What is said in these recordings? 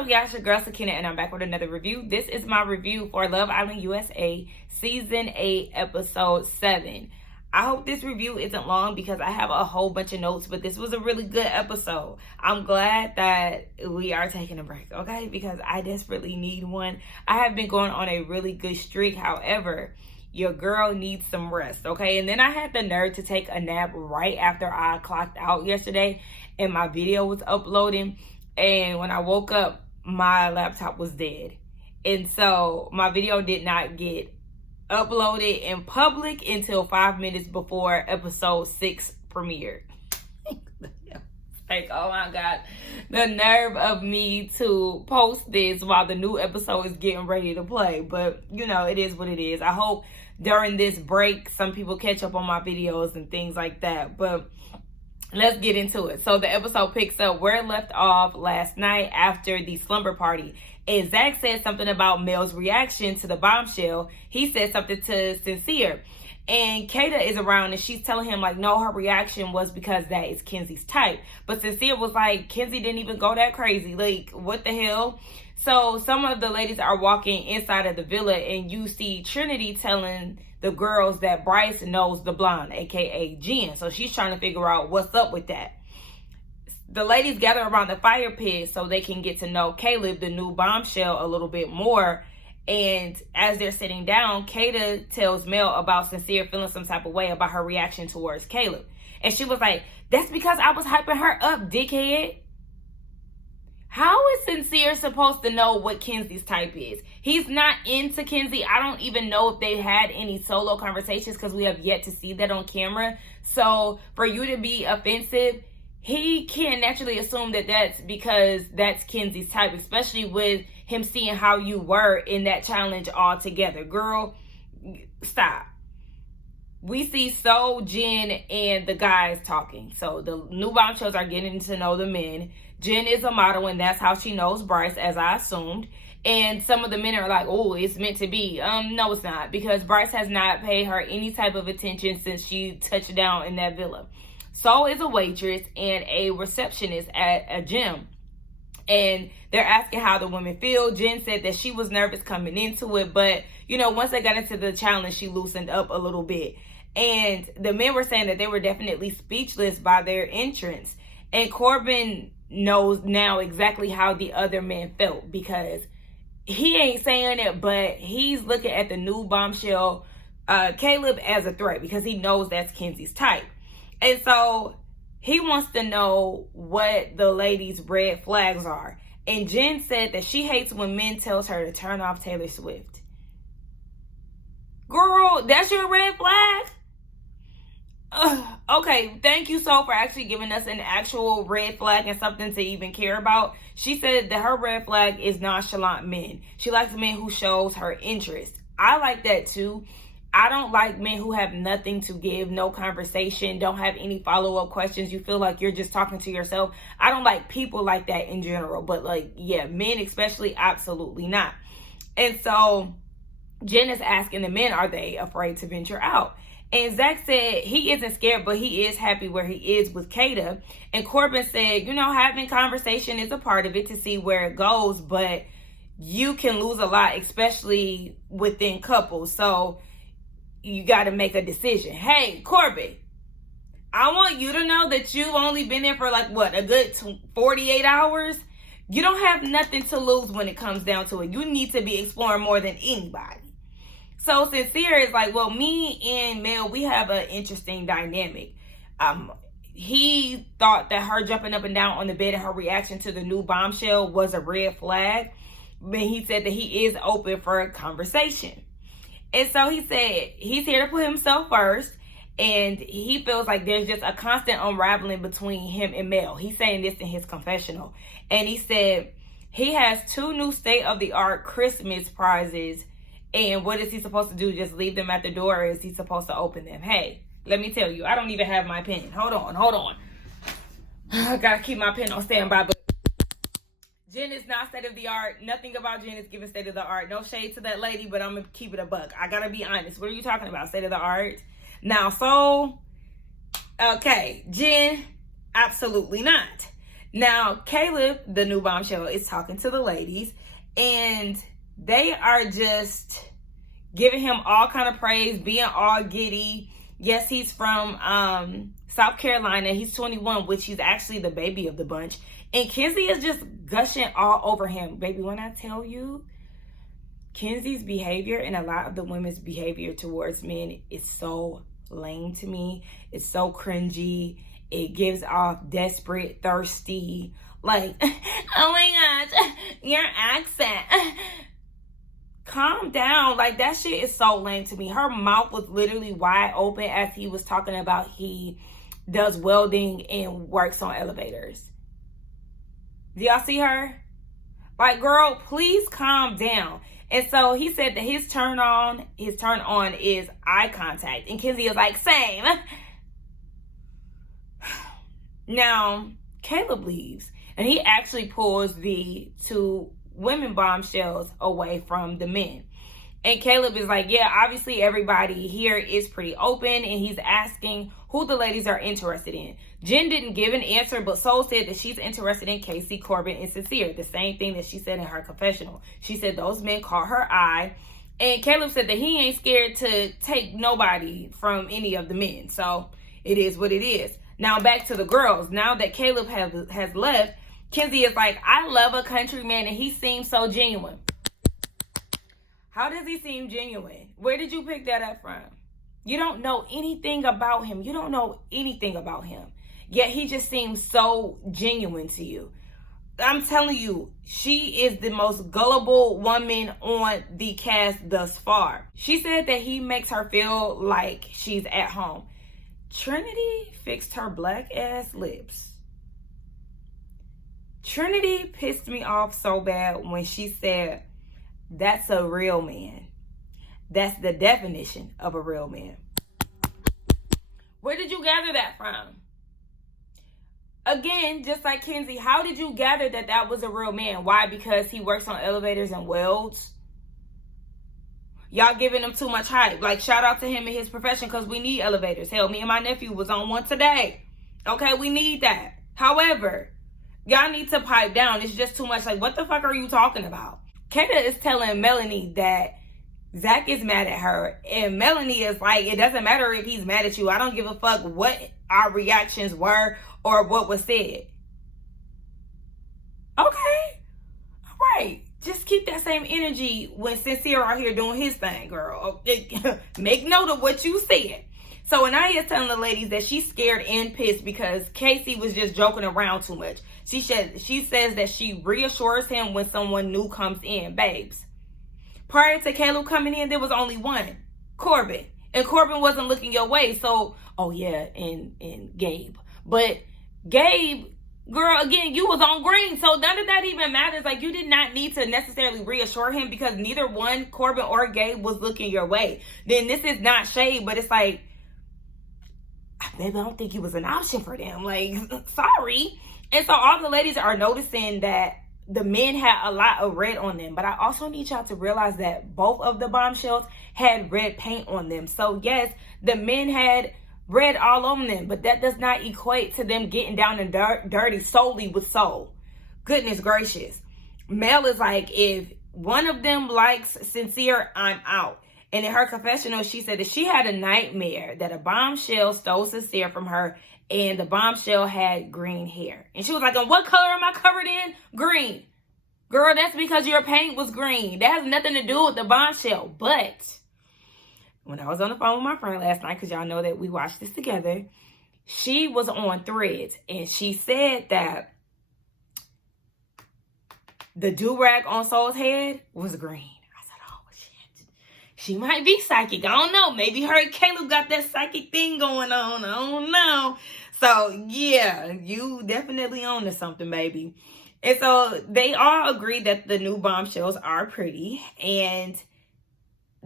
up, y'all? It's your girl Sakina, and I'm back with another review. This is my review for Love Island USA Season 8, Episode 7. I hope this review isn't long because I have a whole bunch of notes, but this was a really good episode. I'm glad that we are taking a break, okay? Because I desperately need one. I have been going on a really good streak. However, your girl needs some rest, okay? And then I had the nerve to take a nap right after I clocked out yesterday and my video was uploading. And when I woke up, my laptop was dead. And so my video did not get uploaded in public until 5 minutes before episode 6 premiered. Like, oh my God, the nerve of me to post this while the new episode is getting ready to play. But, you know, it is what it is. I hope during this break, some people catch up on my videos and things like that. But let's get into it. So the episode picks up where it left off last night after the slumber party. And Zach said something about Mel's reaction to the bombshell. He said something to Sincere. And Kata is around and she's telling him, like, no, her reaction was because that is Kenzie's type. But Sincere was like, Kenzie didn't even go that crazy. Like, what the hell? So some of the ladies are walking inside of the villa and you see Trinity telling the girls that Bryce knows the blonde, aka Jen. So she's trying to figure out what's up with that. The ladies gather around the fire pit so they can get to know Caleb, the new bombshell, a little bit more. And as they're sitting down, Kata tells Mel about Sincere feeling some type of way about her reaction towards Caleb. And she was like, that's because I was hyping her up, dickhead. How is Sincere supposed to know what Kenzie's type is? He's not into Kenzie. I don't even know if they had any solo conversations because we have yet to see that on camera. So for you to be offensive, he can naturally assume that that's because that's Kenzie's type, especially with him seeing how you were in that challenge all together. Girl, stop. We see So, Jen, and the guys talking. So the new bombshells are getting to know the men. Jen is a model, and that's how she knows Bryce, as I assumed. And some of the men are like, oh, it's meant to be. No, it's not, because Bryce has not paid her any type of attention since she touched down in that villa. So is a waitress and a receptionist at a gym. And they're asking how the women feel. Jen said that she was nervous coming into it, but, you know, once they got into the challenge, she loosened up a little bit. And the men were saying that they were definitely speechless by their entrance. And Corbin knows now exactly how the other men felt because he ain't saying it, but he's looking at the new bombshell, Caleb, as a threat because he knows that's Kenzie's type. And so he wants to know what the ladies' red flags are. And Jen said that she hates when men tells her to turn off Taylor Swift. Girl, that's your red flag? Okay, thank you, So, for actually giving us an actual red flag and something to even care about. She said that her red flag is nonchalant men. She likes men who shows her interest. I like that too. I don't like men who have nothing to give, no conversation, don't have any follow-up questions. You feel like you're just talking to yourself. I don't like people like that in general, but like, yeah, men especially, absolutely not. And so Jen is asking the men, are they afraid to venture out? And Zach said he isn't scared, but he is happy where he is with Kata. And Corbin said, you know, having conversation is a part of it to see where it goes, but you can lose a lot, especially within couples. So you got to make a decision. Hey, Corbin, I want you to know that you've only been there for like, what, a good 48 hours? You don't have nothing to lose when it comes down to it. You need to be exploring more than anybody. So Sincere is like, well, me and Mel, we have an interesting dynamic. He thought that her jumping up and down on the bed and her reaction to the new bombshell was a red flag. But he said that he is open for a conversation. And so he said he's here to put himself first. And he feels like there's just a constant unraveling between him and Mel. He's saying this in his confessional. And he said he has 2 new state-of-the-art Christmas prizes. And what is he supposed to do? Just leave them at the door, or is he supposed to open them? Hey, let me tell you, I don't even have my pen. Hold on. I gotta keep my pen on standby. But Jen is not state-of-the-art. Nothing about Jen is giving state-of-the-art. No shade to that lady, but I'm gonna keep it a buck. I gotta be honest. What are you talking about? State-of-the-art? Now, so, okay, Jen, absolutely not. Now, Caleb, the new bombshell, is talking to the ladies, and they are just giving him all kind of praise, being all giddy. Yes, he's from South Carolina. He's 21, which he's actually the baby of the bunch. And Kenzie is just gushing all over him. Baby, when I tell you, Kenzie's behavior and a lot of the women's behavior towards men is so lame to me. It's so cringy. It gives off desperate, thirsty, like, oh my gosh, your accent. Calm down. Like, that shit is so lame to me. Her mouth was literally wide open as he was talking about he does welding and works on elevators. Do y'all see her? Like, girl, please calm down. And so he said that his turn on is eye contact. And Kenzie is like, same. Now, Caleb leaves. And he actually pulls the two women bombshells away from the men. And Caleb is like, yeah, obviously everybody here is pretty open. And he's asking who the ladies are interested in. Jen didn't give an answer, but Soul said that she's interested in Casey, Corbin, and Sincere. The same thing that she said in her confessional. She said those men caught her eye. And Caleb said that he ain't scared to take nobody from any of the men. So it is what it is. Now back to the girls. Now that Caleb has left, Kenzie is like, I love a country man and he seems so genuine. How does he seem genuine? Where did you pick that up from? You don't know anything about him. You don't know anything about him. Yet he just seems so genuine to you. I'm telling you, she is the most gullible woman on the cast thus far. She said that he makes her feel like she's at home. Trinity fixed her black ass lips. Trinity pissed me off so bad when she said, that's a real man. That's the definition of a real man. Where did you gather that from? Again, just like Kenzie, how did you gather that that was a real man? Why? Because he works on elevators and welds? Y'all giving him too much hype. Like, shout out to him in his profession because we need elevators. Hell, me and my nephew was on one today. Okay, we need that. However, y'all need to pipe down. It's just too much. Like, what the fuck are you talking about? Kata is telling Melanie that Zach is mad at her. And Melanie is like, it doesn't matter if he's mad at you. I don't give a fuck what our reactions were or what was said. Okay. All right. Just keep that same energy when Sincere out here doing his thing, girl. Make note of what you said. So Anaya is telling the ladies that she's scared and pissed because Casey was just joking around too much. She says that she reassures him when someone new comes in. Babes, prior to Caleb coming in, there was only one, Corbin. And Corbin wasn't looking your way. So, oh yeah, and Gabe. But Gabe, girl, again, you was on green. So none of that even matters. Like, you did not need to necessarily reassure him because neither one, Corbin or Gabe, was looking your way. Then this is not shade, but it's like, maybe I don't think he was an option for them. Like, sorry. And so all the ladies are noticing that the men had a lot of red on them. But I also need y'all to realize that both of the bombshells had red paint on them. So yes, the men had red all on them. But that does not equate to them getting down and dirty solely with Soul. Goodness gracious. Mel is like, if one of them likes Sincere, I'm out. And in her confessional, she said that she had a nightmare that a bombshell stole Sincere from her and the bombshell had green hair. And she was like, what color am I covered in? Green. Girl, that's because your paint was green. That has nothing to do with the bombshell. But when I was on the phone with my friend last night, because y'all know that we watched this together, she was on Threads. And she said that the do-rag on Soul's head was green. She might be psychic. I don't know. Maybe her and Caleb got that psychic thing going on. I don't know. So, yeah, you definitely own to something, baby. And so they all agree that the new bombshells are pretty. And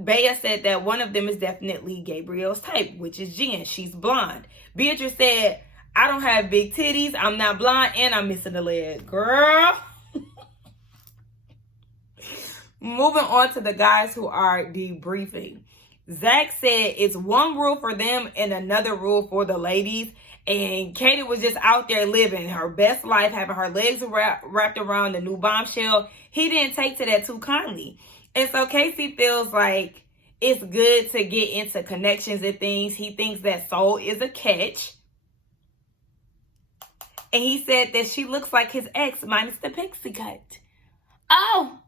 Bea said that one of them is definitely Gabriel's type, which is Jen. She's blonde. Beatrice said, I don't have big titties. I'm not blonde. And I'm missing a leg. Girl. Moving on to the guys who are debriefing. Zach said it's one rule for them and another rule for the ladies. And Katie was just out there living her best life, having her legs wrapped around the new bombshell. He didn't take to that too kindly. And so Casey feels like it's good to get into connections and things. He thinks that Soul is a catch. And he said that she looks like his ex minus the pixie cut. Oh,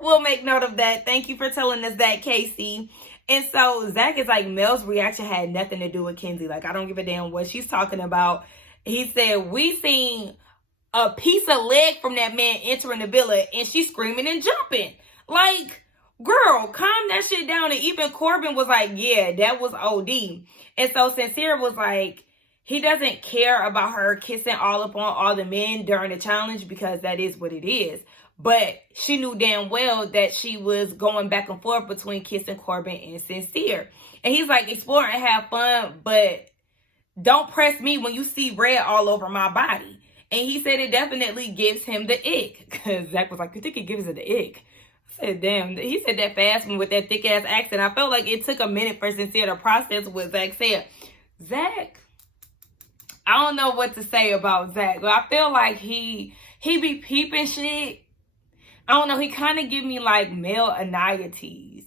we'll make note of that. Thank you for telling us that, Casey. And so Zach is like, Mel's reaction had nothing to do with Kenzie. Like, I don't give a damn what she's talking about. He said, we seen a piece of leg from that man entering the villa and she's screaming and jumping. Like, girl, calm that shit down. And even Corbin was like, yeah, that was OD. And so Sincere was like, he doesn't care about her kissing all up on all the men during the challenge because that is what it is. But she knew damn well that she was going back and forth between kissing Corbin and Sincere. And he's like, explore and have fun, but don't press me when you see red all over my body. And he said it definitely gives him the ick. Because Zach was like, you think it gives her the ick? I said, damn. He said that fast with that thick ass accent. I felt like it took a minute for Sincere to process what Zach said. Zach, I don't know what to say about Zach. But I feel like he be peeping shit. I don't know. He kind of give me like male anxieties.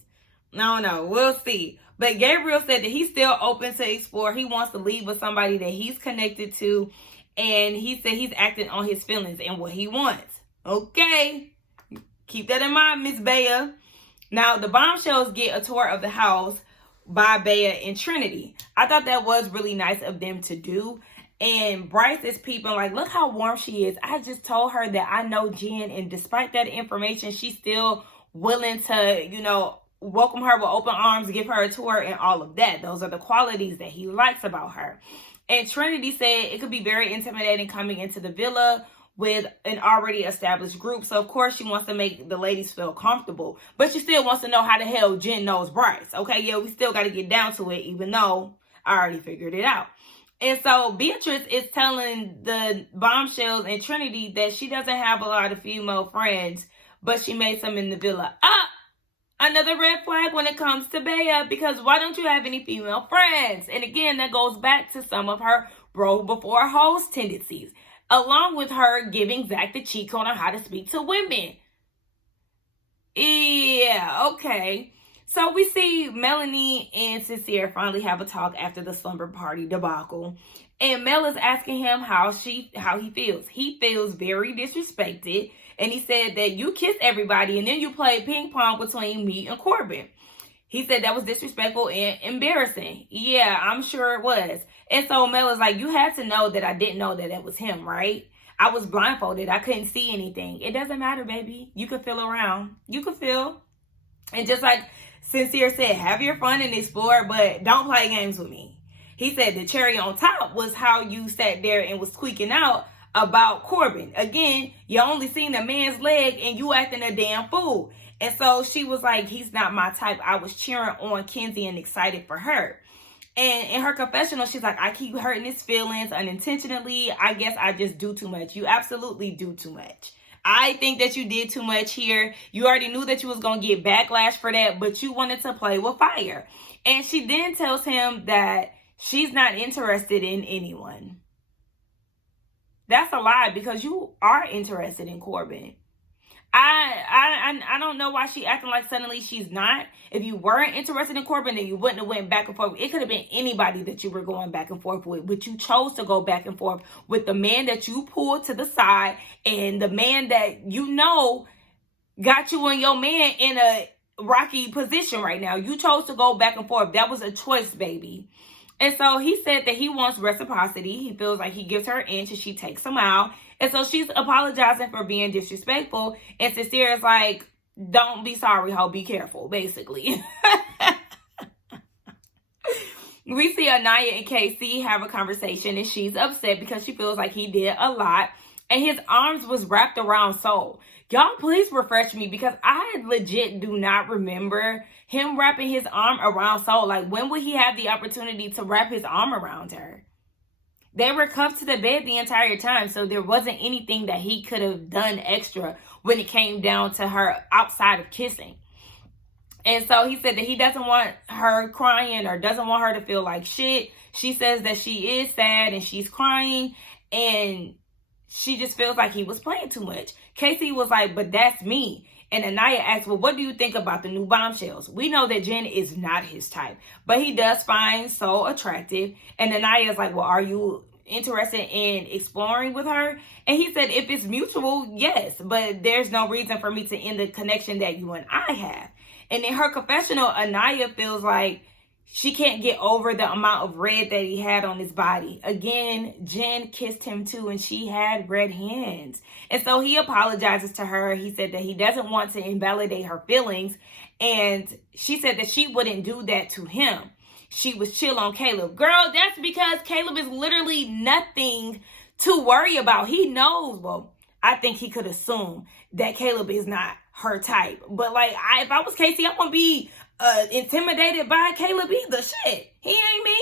I don't know. We'll see. But Gabriel said that he's still open to explore. He wants to leave with somebody that he's connected to. And he said he's acting on his feelings and what he wants. Okay. Keep that in mind, Miss Bea. Now, the bombshells get a tour of the house by Bea and Trinity. I thought that was really nice of them to do. And Bryce is peeping like, look how warm she is. I just told her that I know Jen. And despite that information, she's still willing to, you know, welcome her with open arms, give her a tour and all of that. Those are the qualities that he likes about her. And Trinity said it could be very intimidating coming into the villa with an already established group. So, of course, she wants to make the ladies feel comfortable. But she still wants to know how the hell Jen knows Bryce. Okay, yeah, we still got to get down to it, even though I already figured it out. And so Beatrice is telling the bombshells and Trinity that she doesn't have a lot of female friends, but she made some in the villa. Another red flag when it comes to Bea, because why don't you have any female friends? And again, that goes back to some of her bro before hoes tendencies, along with her giving Zach the cheat code on how to speak to women. Yeah, okay. So we see Melanie and Sincere finally have a talk after the slumber party debacle. And Mel is asking him how he feels. He feels very disrespected. And he said that you kissed everybody and then you played ping pong between me and Corbin. He said that was disrespectful and embarrassing. Yeah, I'm sure it was. And so Mel is like, you had to know that I didn't know that it was him, right? I was blindfolded. I couldn't see anything. It doesn't matter, baby. You can feel around. You can feel. And just like Sincere said, have your fun and explore, but don't play games with me. He said the cherry on top was how you sat there and was tweaking out about Corbin. Again, you only seen a man's leg and you acting a damn fool. And so she was like, he's not my type. I was cheering on Kenzie and excited for her. And in her confessional, she's like, I keep hurting his feelings unintentionally. I guess I just do too much. You absolutely do too much. I think that you did too much here. You already knew that you was going to get backlash for that, but you wanted to play with fire. And she then tells him that she's not interested in anyone. That's a lie, because you are interested in Corbin. I don't know why she acting like suddenly she's not. If you weren't interested in Corbin, then you wouldn't have went back and forth. It could have been anybody that you were going back and forth with, but you chose to go back and forth with the man that you pulled to the side and the man that you know got you and your man in a rocky position right now. You chose to go back and forth. That was a choice, baby. And so he said that he wants reciprocity. He feels like he gives her an inch and she takes him out. And so she's apologizing for being disrespectful. And Sincere is like, don't be sorry, ho, be careful, basically. We see Anaya and Casey have a conversation and she's upset because she feels like he did a lot. And his arms was wrapped around Soul. Y'all, please refresh me because I legit do not remember him wrapping his arm around Soul. Like, when would he have the opportunity to wrap his arm around her? They were cuffed to the bed the entire time, so there wasn't anything that he could have done extra when it came down to her outside of kissing. And so he said that he doesn't want her crying or doesn't want her to feel like shit. She says that she is sad and she's crying and she just feels like he was playing too much. Casey was like, but that's me. And Anaya asked, well, what do you think about the new bombshells? We know that Jen is not his type, but he does find So attractive. And Anaya is like, well, are you interested in exploring with her? And he said, if it's mutual, yes, but there's no reason for me to end the connection that you and I have. And in her confessional, Anaya feels like she can't get over the amount of red that he had on his body. Again, Jen kissed him too, and she had red hands. And so he apologizes to her. He said that he doesn't want to invalidate her feelings. And she said that she wouldn't do that to him. She was chill on Caleb. Girl, that's because Caleb is literally nothing to worry about. He knows, well, I think he could assume that Caleb is not her type. But like, if I was Casey, I wouldn't be intimidated by Caleb either. Shit, he ain't me.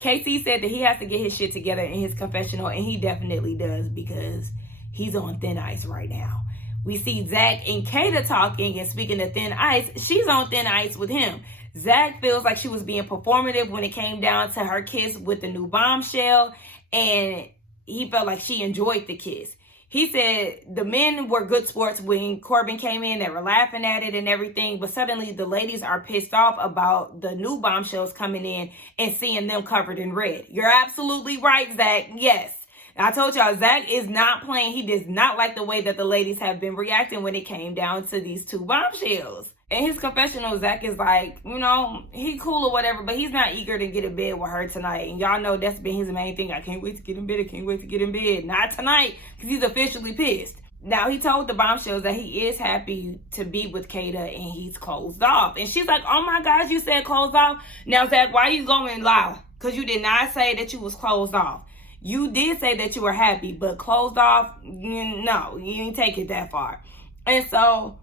Casey said that he has to get his shit together in his confessional, and he definitely does, because he's on thin ice right now. We see Zach and Kata talking, and speaking of thin ice, she's on thin ice with him. Zach feels like she was being performative when it came down to her kiss with the new bombshell, and he felt like she enjoyed the kiss. He said the men were good sports when Corbin came in. They were laughing at it and everything. But suddenly the ladies are pissed off about the new bombshells coming in and seeing them covered in red. You're absolutely right, Zach. Yes. I told y'all, Zach is not playing. He does not like the way that the ladies have been reacting when it came down to these two bombshells. In his confessional, Zach is like, you know, he cool or whatever, but he's not eager to get in bed with her tonight. And y'all know that's been his main thing. I can't wait to get in bed. I can't wait to get in bed. Not tonight, because he's officially pissed. Now, he told the bombshells that he is happy to be with Kata and he's closed off. And she's like, oh my gosh, you said closed off? Now, Zach, why are you going lie? Because you did not say that you was closed off. You did say that you were happy, but closed off, no, you didn't take it that far. And so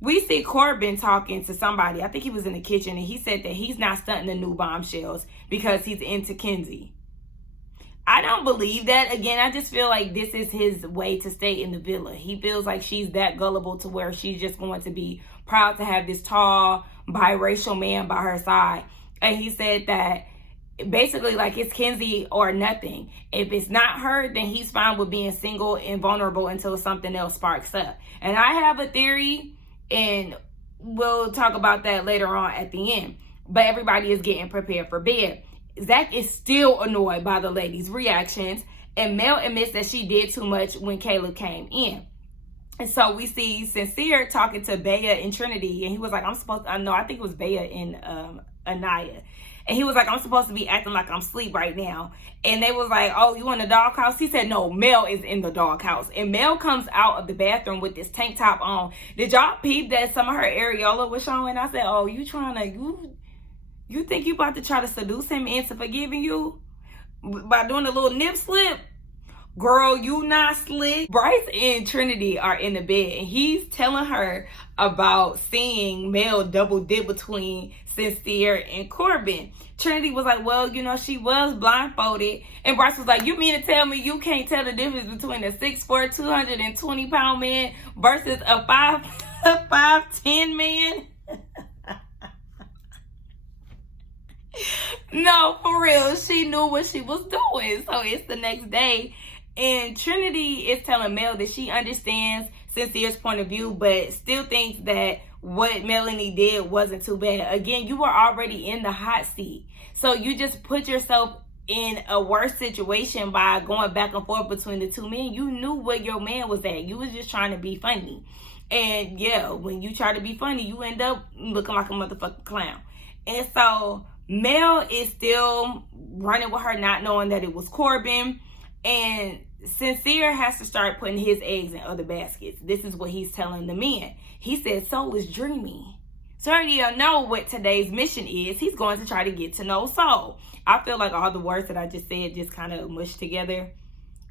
we see Corbin talking to somebody. I think he was in the kitchen, and he said that he's not stunting the new bombshells because he's into Kenzie. I don't believe that. Again, I just feel like this is his way to stay in the villa. He feels like she's that gullible to where she's just going to be proud to have this tall, biracial man by her side. And he said that basically, like, it's Kenzie or nothing. If it's not her, then he's fine with being single and vulnerable until something else sparks up. And I have a theory, and we'll talk about that later on at the end. But everybody is getting prepared for bed. Zach is still annoyed by the ladies' reactions, and Mel admits that she did too much when Caleb came in. And so we see Sincere talking to Bea and Trinity, and he was like, I think it was Bea and Anaya. And he was like, I'm supposed to be acting like I'm asleep right now. And they was like, oh, you in the doghouse? He said, no, Mel is in the doghouse. And Mel comes out of the bathroom with this tank top on. Did y'all peep that some of her areola was showing? I said, oh, you think you about to try to seduce him into forgiving you by doing a little nip slip? Girl, you not slick. Bryce and Trinity are in the bed, and he's telling her about seeing Mel double dip between Sincere and Corbin. Trinity was like, well, you know, she was blindfolded. And Bryce was like, you mean to tell me you can't tell the difference between a 6'4", 220-pound man versus a 5'10" man? No, for real. She knew what she was doing. So it's the next day, and Trinity is telling Mel that she understands Sincere's point of view, but still thinks that what Melanie did wasn't too bad. Again, you were already in the hot seat. So you just put yourself in a worse situation by going back and forth between the two men. You knew where your man was at. You was just trying to be funny. And yeah, when you try to be funny, you end up looking like a motherfucking clown. And so Mel is still running with her, not knowing that it was Corbin. And Sincere has to start putting his eggs in other baskets. This is what he's telling the men. He said, so is Dreamy. So already know what today's mission is. He's going to try to get to know Soul. I feel like all the words that I just said just kind of mushed together.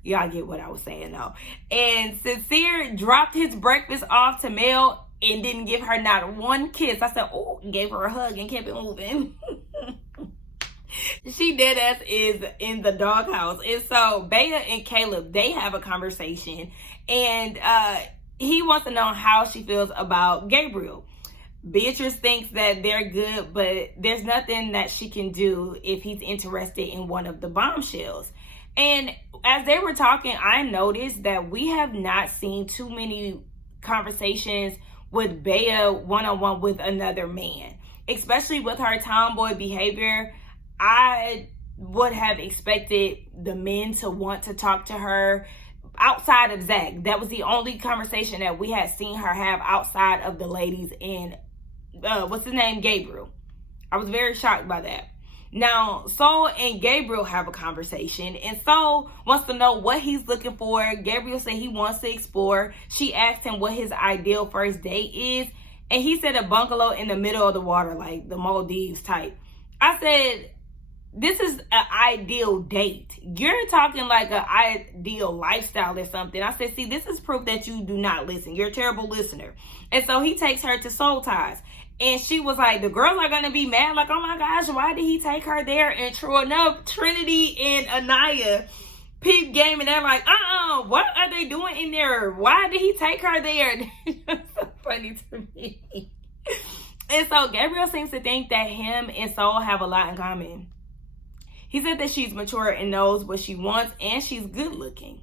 Y'all get what I was saying though. And Sincere dropped his breakfast off to Mel and didn't give her not one kiss. I said, oh, gave her a hug and kept it moving. She dead ass is in the doghouse. And so Bea and Caleb, they have a conversation, and he wants to know how she feels about Gabriel. Beatrice thinks that they're good, but there's nothing that she can do if he's interested in one of the bombshells. And as they were talking, I noticed that we have not seen too many conversations with Bea one-on-one with another man, especially with her tomboy behavior. I would have expected the men to want to talk to her outside of Zach. That was the only conversation that we had seen her have outside of the ladies and what's his name, Gabriel. I was very shocked by that. Now, Saul and Gabriel have a conversation, and Saul wants to know what he's looking for. Gabriel said he wants to explore. She asked him what his ideal first date is, and he said a bungalow in the middle of the water, like the Maldives type. I said, this is an ideal date. You're talking like an ideal lifestyle or something. I said, see, this is proof that you do not listen. You're a terrible listener. And so he takes her to Soul Ties. And she was like, the girls are going to be mad. Like, oh my gosh, why did he take her there? And true enough, Trinity and Anaya peep game. And they're like, what are they doing in there? Why did he take her there? It's so funny to me. And so Gabriel seems to think that him and Soul have a lot in common. He said that she's mature and knows what she wants, and she's good looking.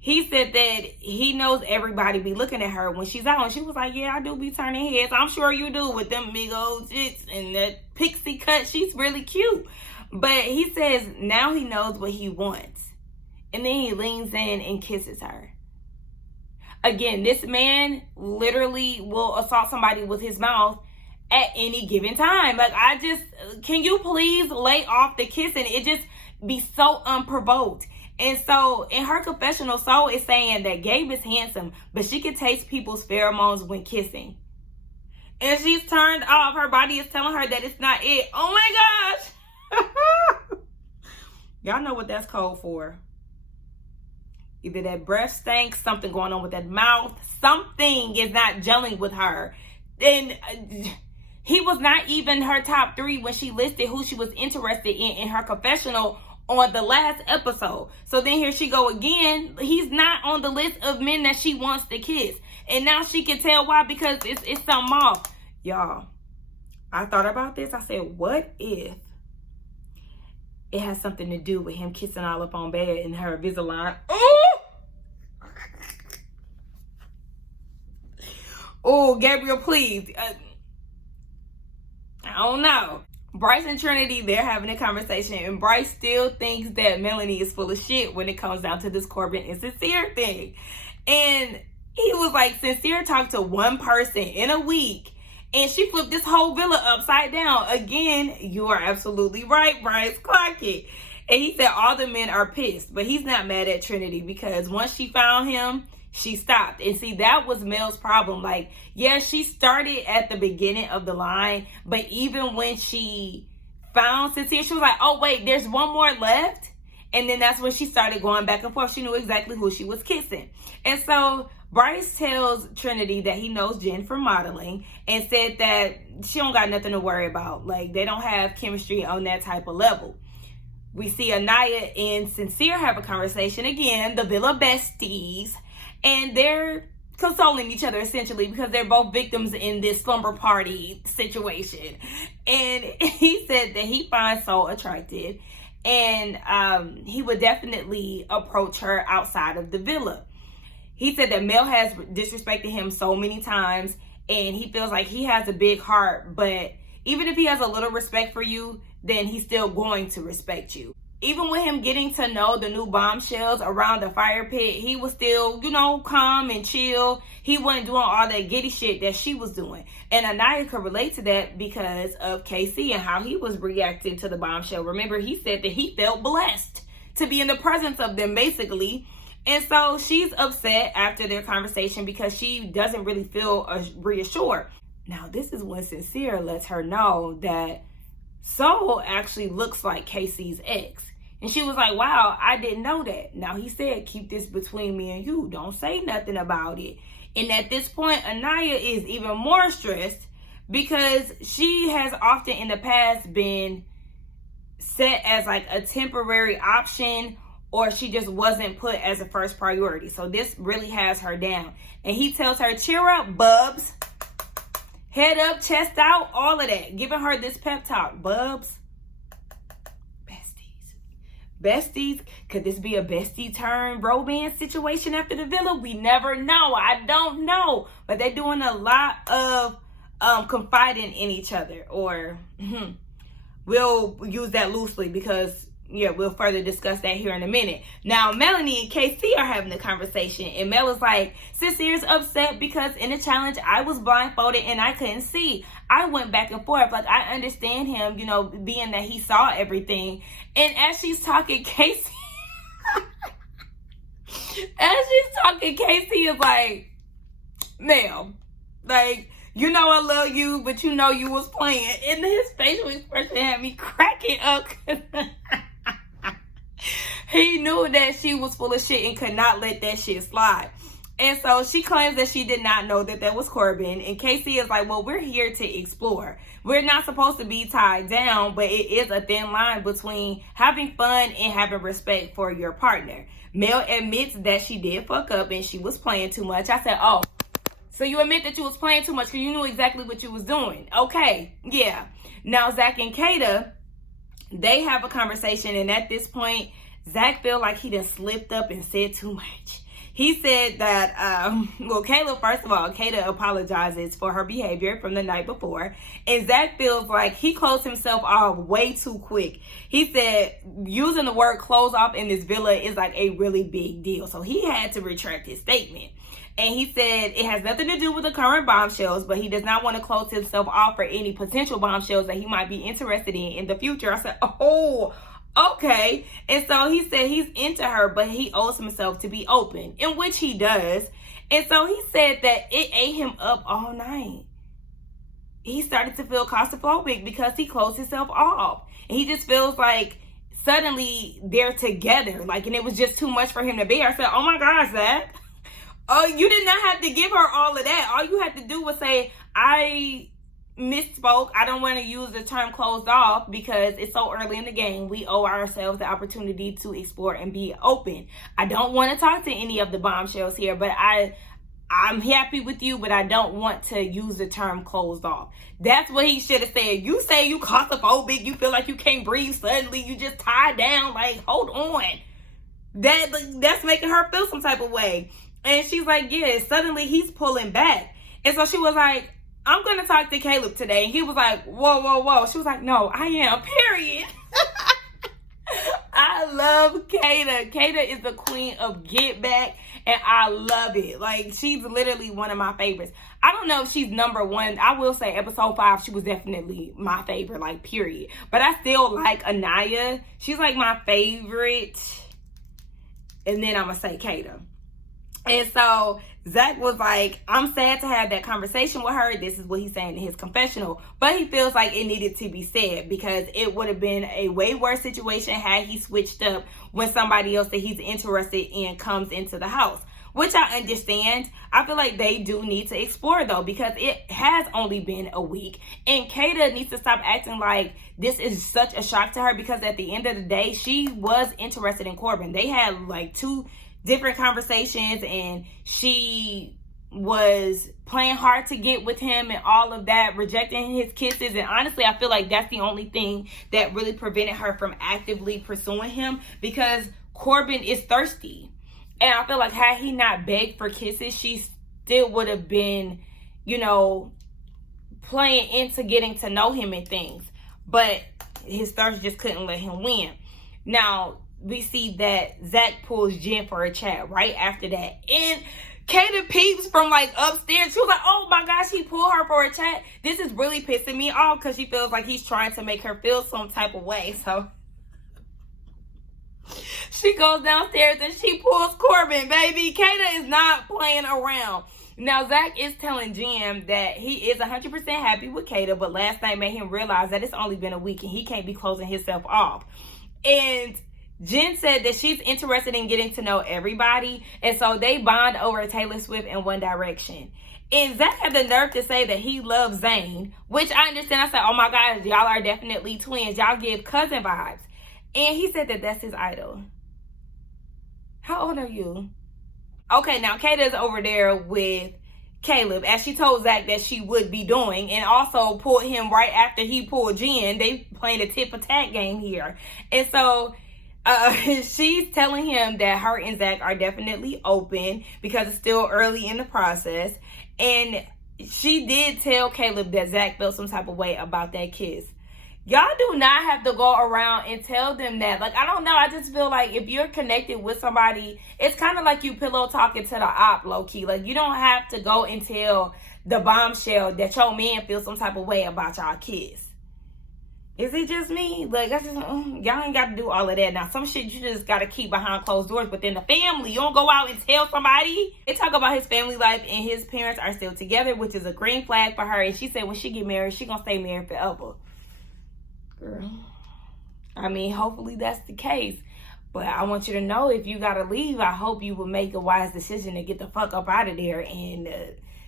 He said that he knows everybody be looking at her when she's out. And she was like, yeah, I do be turning heads. I'm sure you do with them big old tits and that pixie cut. She's really cute. But he says now he knows what he wants. And then he leans in and kisses her. Again, this man literally will assault somebody with his mouth at any given time. Like, can you please lay off the kissing? It just be so unprovoked. And so in her confessional, Soul is saying that Gabe is handsome, but she can taste people's pheromones when kissing. And she's turned off. Her body is telling her that it's not it. Oh my gosh. Y'all know what that's code for. Either that breath stinks, something going on with that mouth, something is not gelling with her. And he was not even her top 3 when she listed who she was interested in her confessional on the last episode. So then here she go again. He's not on the list of men that she wants to kiss. And now she can tell why, because it's something off. Y'all, I thought about this. I said, what if it has something to do with him kissing all up on Bea in her Invisalign? Oh, Gabriel, please. I don't know. Bryce and Trinity, they're having a conversation, and Bryce still thinks that Melanie is full of shit when it comes down to this Corbin and Sincere thing. And he was like, Sincere talked to one person in a week, and she flipped this whole villa upside down. Again, you are absolutely right, Bryce. Clock it. And he said all the men are pissed, but he's not mad at Trinity because once she found him, she stopped. And see, that was Mel's problem. Like, yeah, she started at the beginning of the line, but even when she found Sincere, she was like, oh wait, there's one more left. And then that's when she started going back and forth. She knew exactly who she was kissing. And so Bryce tells Trinity that he knows Jen from modeling and said that she don't got nothing to worry about. Like, they don't have chemistry on that type of level. We see Anaya and Sincere have a conversation again, the Villa besties. And they're consoling each other essentially because they're both victims in this slumber party situation. And he said that he finds Soul attractive and he would definitely approach her outside of the villa. He said that Mel has disrespected him so many times and he feels like he has a big heart, but even if he has a little respect for you, then he's still going to respect you. Even with him getting to know the new bombshells around the fire pit, he was still, calm and chill. He wasn't doing all that giddy shit that she was doing. And Anaya could relate to that because of KC and how he was reacting to the bombshell. Remember, he said that he felt blessed to be in the presence of them, basically. And so she's upset after their conversation because she doesn't really feel reassured. Now, this is when Sincere lets her know that Soul actually looks like Casey's ex. And she was like, wow, I didn't know that. Now, he said, keep this between me and you. Don't say nothing about it. And at this point, Anaya is even more stressed because she has often in the past been set as like a temporary option, or she just wasn't put as a first priority. So this really has her down. And he tells her, cheer up, bubs. Head up, chest out, all of that. Giving her this pep talk. Bubs, besties, could this be a bestie turn romance situation after the villa? We never know. I don't know, but they're doing a lot of confiding in each other, or we'll use that loosely because we'll further discuss that here in a minute. Now, Melanie and KC are having a conversation, and Mel is like, Sincere's upset because in the challenge, I was blindfolded and I couldn't see. I went back and forth. Like, I understand him, being that he saw everything. And as she's talking, Casey, Casey is like, Mel, like, I love you, but you was playing. And his facial expression had me cracking up. He knew that she was full of shit and could not let that shit slide. And so she claims that she did not know that was Corbin. And Casey is like, well, we're here to explore. We're not supposed to be tied down, but it is a thin line between having fun and having respect for your partner. Mel admits that she did fuck up and she was playing too much. I said, oh, so you admit that you was playing too much because you knew exactly what you was doing. Okay, yeah. Now, Zach and Kata, they have a conversation, and at this point, Zach felt like he done slipped up and said too much. He said that, Kayla, first of all, Kata apologizes for her behavior from the night before. And Zach feels like he closed himself off way too quick. He said using the word close off in this villa is like a really big deal. So he had to retract his statement. And he said it has nothing to do with the current bombshells, but he does not want to close himself off for any potential bombshells that he might be interested in the future. I said, oh, okay. And so he said he's into her, but he owes himself to be open, in which he does. And so he said that it ate him up all night. He started to feel claustrophobic because he closed himself off. And he just feels like suddenly they're together. Like, and it was just too much for him to bear. I said, oh my gosh, Zach. Oh, you did not have to give her all of that. All you had to do was say, I misspoke. I don't want to use the term closed off because it's so early in the game. We owe ourselves the opportunity to explore and be open. I don't want to talk to any of the bombshells here, but I'm happy with you, but I don't want to use the term closed off. That's what he should have said. You say you claustrophobic, you feel like you can't breathe suddenly, you just tied down, like, hold on. That's making her feel some type of way. And she's like, yeah, suddenly he's pulling back. And so she was like, I'm going to talk to Caleb today. And he was like, whoa, whoa, whoa. She was like, no, I am, period. I love Kata. Kata is the queen of get back, and I love it. Like, she's literally one of my favorites. I don't know if she's number one. I will say episode 5, she was definitely my favorite, like, period. But I still like Anaya. She's like my favorite. And then I'm going to say Kata. And so Zach was like, I'm sad to have that conversation with her. This is what he's saying in his confessional. But he feels like it needed to be said because it would have been a way worse situation had he switched up when somebody else that he's interested in comes into the house. Which I understand. I feel like they do need to explore though because it has only been a week. And Kata needs to stop acting like this is such a shock to her because at the end of the day, she was interested in Corbin. They had like 2 different conversations and she was playing hard to get with him and all of that, rejecting his kisses. And honestly, I feel like that's the only thing that really prevented her from actively pursuing him because Corbin is thirsty. And I feel like had he not begged for kisses, she still would have been, playing into getting to know him and things. But his thirst just couldn't let him win. Now, we see that Zach pulls Jen for a chat right after that. And Kata peeps from like upstairs. She was like, oh my gosh, he pulled her for a chat. This is really pissing me off because she feels like he's trying to make her feel some type of way. So she goes downstairs and she pulls Corbin, baby. Kata is not playing around. Now, Zach is telling Jen that he is 100% happy with Kata, but last night made him realize that it's only been a week and he can't be closing himself off. And Jen said that she's interested in getting to know everybody, and so they bond over Taylor Swift and One Direction. And Zach had the nerve to say that he loves Zayn, which I understand. I said, oh my gosh, y'all are definitely twins. Y'all give cousin vibes. And he said that that's his idol. How old are you? Okay, now Kata's over there with Caleb, as she told Zach that she would be doing, and also pulled him right after he pulled Jen. They playing a tit-for-tat game here. And so she's telling him that her and Zach are definitely open because it's still early in the process. And she did tell Caleb that Zach felt some type of way about that kiss. Y'all do not have to go around and tell them that. Like, I don't know. I just feel like if you're connected with somebody, it's kind of like you pillow talking to the op, low-key. Like, you don't have to go and tell the bombshell that your man feels some type of way about y'all kiss. Is it just me? Like, that's just, y'all ain't got to do all of that. Now, some shit you just got to keep behind closed doors within the family. You don't go out and tell somebody. They talk about his family life and his parents are still together, which is a green flag for her. And she said when she get married, she gonna stay married forever. Girl, I mean, hopefully that's the case. But I want you to know, if you gotta leave, I hope you will make a wise decision to get the fuck up out of there and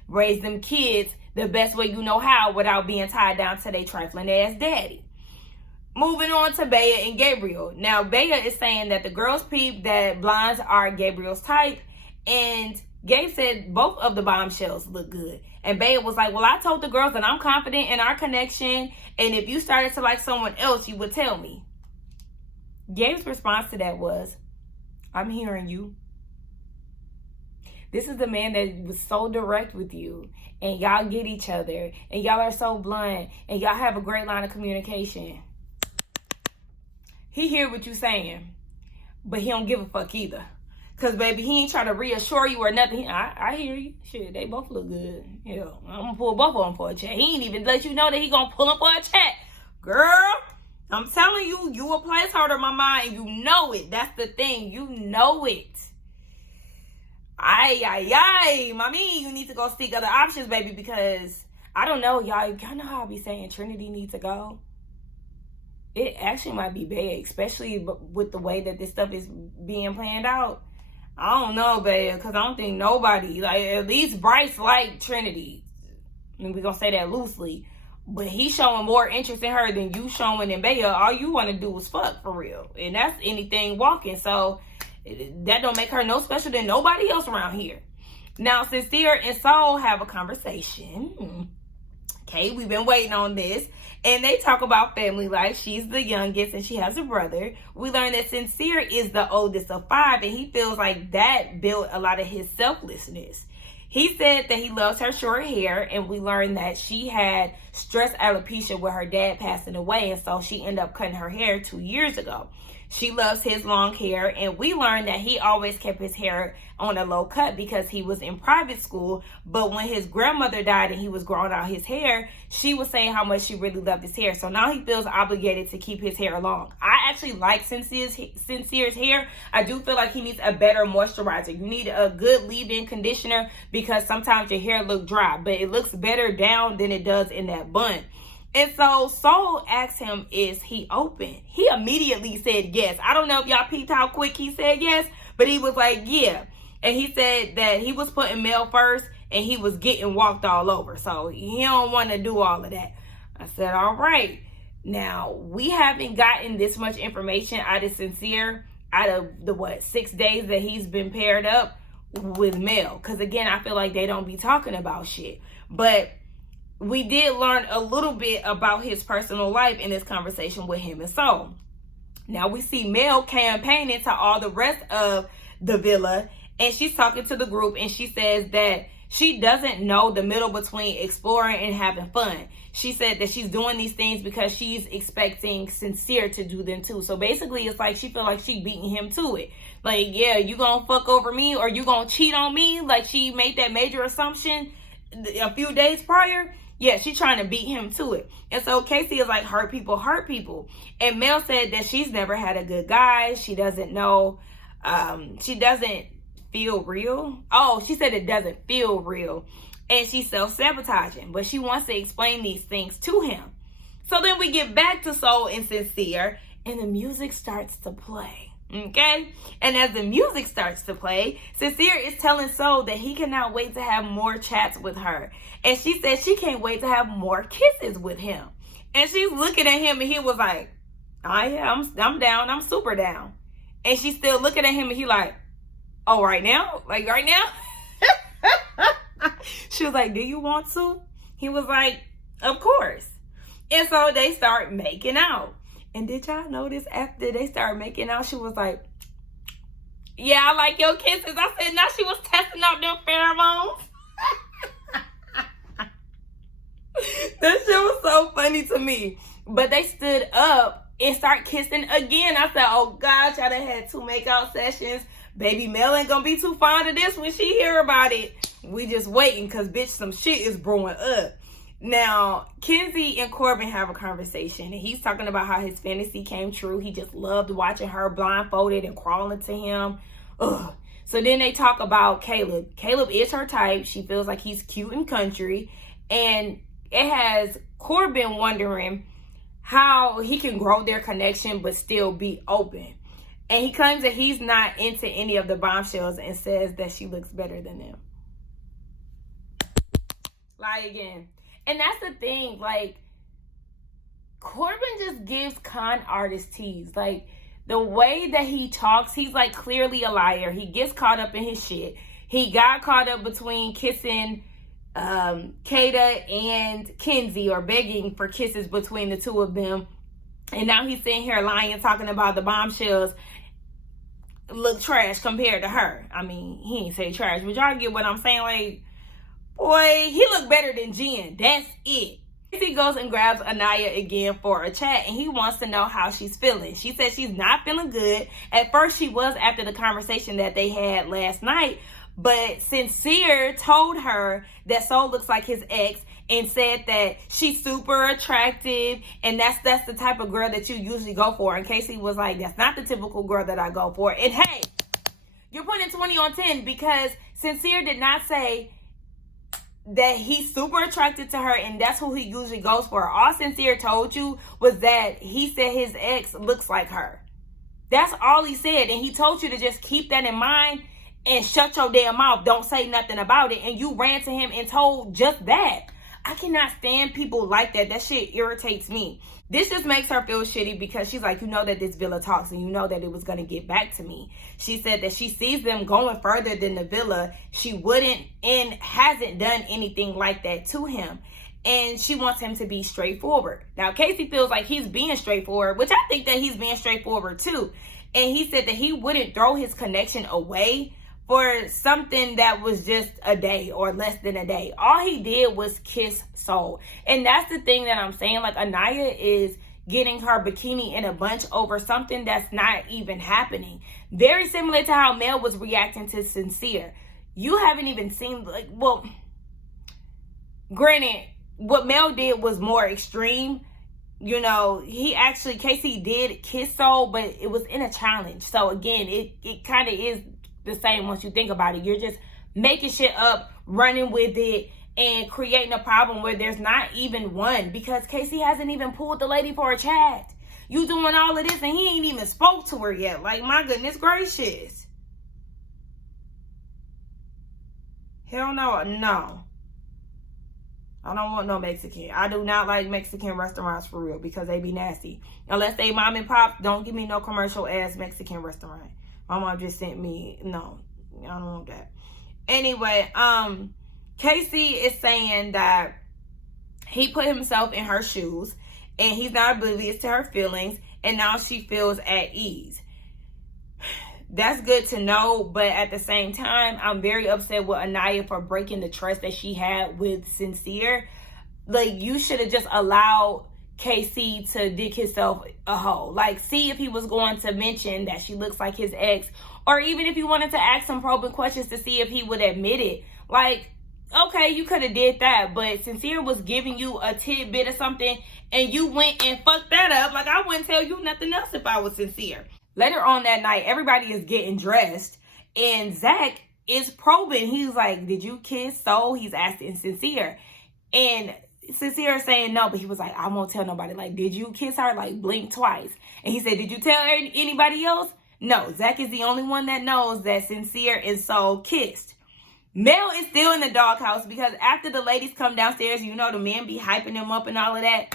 raise them kids the best way you know how without being tied down to their trifling ass daddy. Moving on to Bea and Gabriel. Now, Bea is saying that the girls peep that blondes are Gabriel's type, and Gabe said both of the bombshells look good. And Bea was like, well, I told the girls that I'm confident in our connection, and if you started to like someone else, you would tell me. Gabe's response to that was, I'm hearing you. This is the man that was so direct with you, and y'all get each other, and y'all are so blunt, and y'all have a great line of communication. He hear what you saying, but he don't give a fuck either. Because, baby, he ain't trying to reassure you or nothing. I hear you. Shit, they both look good. Hell, I'm going to pull both of them for a chat. He ain't even let you know that he going to pull them for a chat. Girl, I'm telling you, you a placeholder, mama, and you know it. That's the thing. You know it. Mommy, you need to go seek other options, baby, because I don't know, y'all know how I be saying Trinity needs to go? It actually might be bad, especially with the way that this stuff is being planned out. I don't know, babe, because I don't think nobody, like, at least Bryce like Trinity. I mean, we're going to say that loosely. But he's showing more interest in her than you showing in Bea. All you want to do is fuck, for real. And that's anything walking. So, that don't make her no special than nobody else around here. Now, Sincere and Soul have a conversation. Okay, we've been waiting on this. And they talk about family life. She's the youngest and she has a brother. We learned that Sincere is the oldest of 5, and he feels like that built a lot of his selflessness. He said that he loves her short hair, and we learned that she had stress alopecia with her dad passing away, and so she ended up cutting her hair 2 years ago. She loves his long hair, and we learned that he always kept his hair on a low cut because he was in private school. But when his grandmother died and he was growing out his hair, she was saying how much she really loved his hair. So now he feels obligated to keep his hair long. I actually like Sincere's hair. I do feel like he needs a better moisturizer. You need a good leave-in conditioner because sometimes your hair look dry, but it looks better down than it does in that bun. And so Soul asked him, is he open? He immediately said yes. I don't know if y'all peeped how quick he said yes, but he was like, yeah. And he said that he was putting Mel first and he was getting walked all over. So he don't want to do all of that. I said, all right. Now, we haven't gotten this much information out of Sincere out of the, 6 days that he's been paired up with Mel. Because, again, I feel like they don't be talking about shit. But we did learn a little bit about his personal life in this conversation with him and Soul. Now we see Mel campaigning to all the rest of the villa, and she's talking to the group, and she says that she doesn't know the middle between exploring and having fun. She said that she's doing these things because she's expecting Sincere to do them too. So basically it's like she feel like she beating him to it. Like, yeah, you gonna fuck over me or you gonna cheat on me? Like she made that major assumption a few days prior. Yeah, she's trying to beat him to it. And so Casey is like, hurt people hurt people. And Mel said that she's never had a good guy. She doesn't know. She doesn't feel real. Oh, she said it doesn't feel real. And she's self-sabotaging. But she wants to explain these things to him. So then we get back to Soul and Sincere. And the music starts to play. Okay? And as the music starts to play, Sincere is telling Soul that he cannot wait to have more chats with her. And she says she can't wait to have more kisses with him. And she's looking at him and he was like, oh yeah, I'm down. I'm super down. And she's still looking at him and he like, oh, right now? Like right now? She was like, do you want to? He was like, of course. And so they start making out. And did y'all notice after they started making out, she was like, yeah, I like your kisses. I said, now she was testing out them pheromones. That shit was so funny to me. But they stood up and start kissing again. I said, oh gosh, I done had 2 makeout sessions. Baby Mel ain't gonna be too fond of this when she hear about it. We just waiting because bitch, some shit is brewing up. Now, Kenzie and Corbin have a conversation, and he's talking about how his fantasy came true. He just loved watching her blindfolded and crawling to him. Ugh. So then they talk about Caleb. Caleb is her type. She feels like he's cute and country. And it has Corbin wondering how he can grow their connection but still be open. And he claims that he's not into any of the bombshells and says that she looks better than them. Lie again. And that's the thing, like, Corbin just gives con artist tease. Like, the way that he talks, he's like clearly a liar. He gets caught up in his shit. He got caught up between kissing Kata and Kenzie, or begging for kisses between the two of them. And now he's sitting here lying, talking about the bombshells look trash compared to her. I mean, he ain't say trash, but y'all get what I'm saying? Like, boy, he looked better than Jen. That's it. He goes and grabs Anaya again for a chat, and he wants to know how she's feeling. She says she's not feeling good. At first, she was after the conversation that they had last night, but Sincere told her that Soul looks like his ex and said that she's super attractive, and that's the type of girl that you usually go for. And Casey was like, that's not the typical girl that I go for. And hey, you're putting 20 on 10 because Sincere did not say that he's super attracted to her and that's who he usually goes for. All Sincere told you was that he said his ex looks like her. That's all he said. And he told you to just keep that in mind and shut your damn mouth. Don't say nothing about it. And you ran to him and told just that. I cannot stand people like that. That shit irritates me. This just makes her feel shitty because she's like, you know that this villa talks and you know that it was going to get back to me. She said that she sees them going further than the villa. She wouldn't and hasn't done anything like that to him. And she wants him to be straightforward. Now, Casey feels like he's being straightforward, which I think that he's being straightforward too. And he said that he wouldn't throw his connection away for something that was just a day or less than a day. All he did was kiss Soul. And that's the thing that I'm saying. Like, Anaya is getting her bikini in a bunch over something that's not even happening. Very similar to how Mel was reacting to Sincere. You haven't even seen, like, well, granted, what Mel did was more extreme. You know, Casey did kiss Soul, but it was in a challenge. So again, it kind of is the same once you think about it. You're just making shit up, running with it, and creating a problem where there's not even one, because Casey hasn't even pulled the lady for a chat. You doing all of this and he ain't even spoke to her yet. Like, my goodness gracious. Hell no. No. I don't want no Mexican. I do not like Mexican restaurants for real because they be nasty. Unless they mom and pop, don't give me no commercial ass Mexican restaurant. My mom just sent me, no, I don't want that. Anyway, Casey is saying that he put himself in her shoes and he's not oblivious to her feelings, and now she feels at ease. That's good to know, but at the same time, I'm very upset with Anaya for breaking the trust that she had with Sincere. Like, you should have just allowed Casey to dig himself a hole. Like, see if he was going to mention that she looks like his ex, or even if you wanted to ask some probing questions to see if he would admit it. Like, okay, you could have did that, but Sincere was giving you a tidbit or something and you went and fucked that up. Like, I wouldn't tell you nothing else if I was Sincere. Later on that night, everybody is getting dressed and Zach is probing. He's like, did you kiss Soul? He's asking Sincere. And Sincere is saying no, but he was like, I won't tell nobody. Like, did you kiss her? Like, blink twice. And he said, did you tell anybody else? No, Zach is the only one that knows that Sincere and Soul kissed. Mel is still in the doghouse because after the ladies come downstairs, you know, the men be hyping them up and all of that.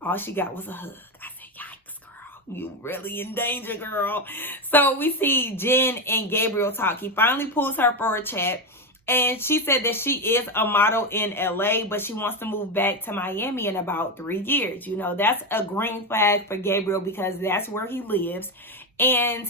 All she got was a hug. I said, yikes, girl. You really in danger, girl. So we see Jen and Gabriel talk. He finally pulls her for a chat. And she said that she is a model in LA, but she wants to move back to Miami in about 3 years. You know, that's a green flag for Gabriel because that's where he lives. And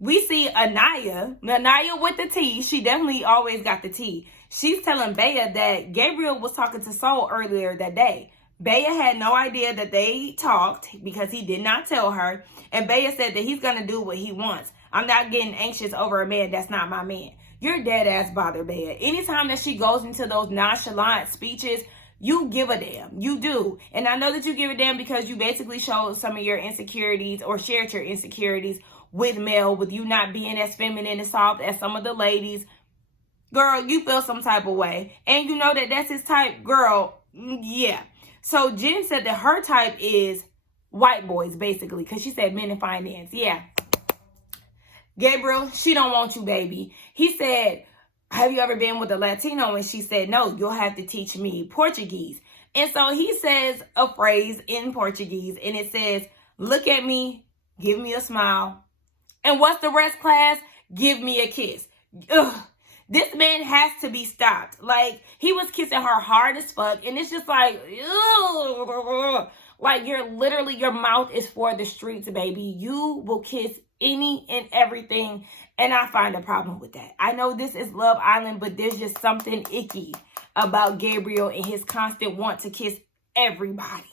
we see Anaya with the T. She definitely always got the T. She's telling Bea that Gabriel was talking to Soul earlier that day. Bea had no idea that they talked because he did not tell her. And Bea said that he's going to do what he wants. I'm not getting anxious over a man that's not my man. You're dead ass bothered, Bea. Anytime that she goes into those nonchalant speeches, you give a damn. You do. And I know that you give a damn because you basically showed some of your insecurities or shared your insecurities with Mel, with you not being as feminine and soft as some of the ladies. Girl, you feel some type of way. And you know that that's his type. Girl, yeah. So Jen said that her type is white boys, basically, because she said men in finance. Yeah. Gabriel, she don't want you, baby. He said, have you ever been with a Latino? And she said, no, you'll have to teach me Portuguese. And so he says a phrase in Portuguese, and it says, look at me, give me a smile. And what's the rest, class? Give me a kiss. Ugh. This man has to be stopped. Like, he was kissing her hard as fuck, and it's just like, ugh. Like, your mouth is for the streets, baby. You will kiss any and everything, and I find a problem with that. I know this is Love Island, but there's just something icky about Gabriel and his constant want to kiss everybody.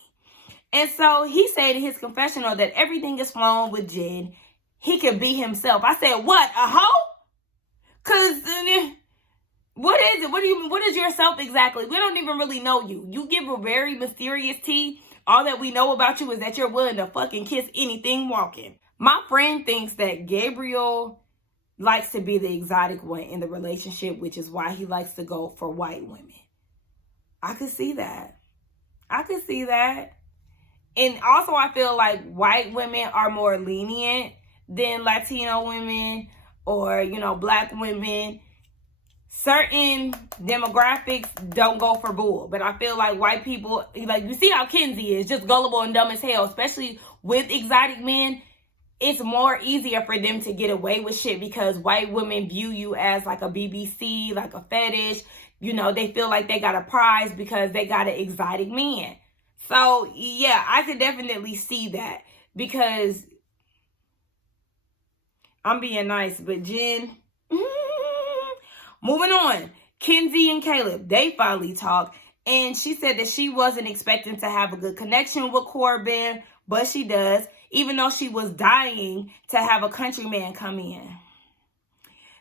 And so he said in his confessional that everything is flowing with Jen. He can be himself. I said, what, a hoe? Because what is it? What do you mean? What is yourself exactly? We don't even really know you. You give a very mysterious tea. All that we know about you is that you're willing to fucking kiss anything walking. My friend thinks that Gabriel likes to be the exotic one in the relationship, which is why he likes to go for white women. I could see that. I could see that. And also I feel like white women are more lenient than Latino women or, you know, black women. Certain demographics don't go for bull, but I feel like white people, like, you see how Kenzie is, just gullible and dumb as hell, especially with exotic men. It's more easier for them to get away with shit because white women view you as like a BBC, like a fetish. You know, they feel like they got a prize because they got an exotic man. So, yeah, I could definitely see that because I'm being nice, but Jen, moving on. Kenzie and Caleb, they finally talked, and she said that she wasn't expecting to have a good connection with Corbin, but she does, even though she was dying to have a countryman come in.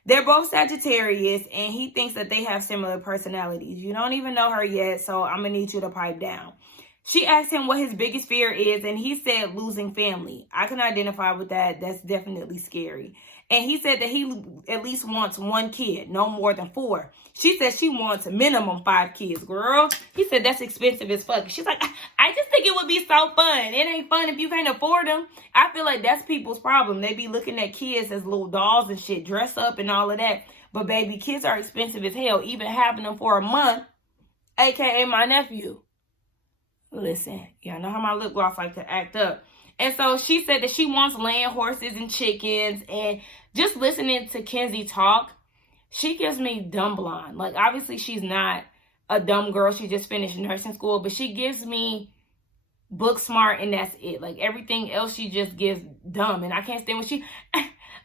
They're both Sagittarius, and he thinks that they have similar personalities. You don't even know her yet, so I'm going to need you to pipe down. She asked him what his biggest fear is, and he said losing family. I can identify with that. That's definitely scary. And he said that he at least wants 1 kid, no more than 4. She said she wants minimum 5 kids, girl. He said that's expensive as fuck. She's like, I just think it would be so fun. It ain't fun if you can't afford them. I feel like that's people's problem. They be looking at kids as little dolls and shit, dress up and all of that. But baby, kids are expensive as hell. Even having them for a month, aka my nephew. Listen, y'all know how my lip gloss like to act up. And so she said that she wants land, horses, and chickens. And just listening to Kenzie talk, she gives me dumb blonde. Like, obviously, she's not a dumb girl. She just finished nursing school. But she gives me book smart, and that's it. Like, everything else, she just gives dumb. And I can't stand when she...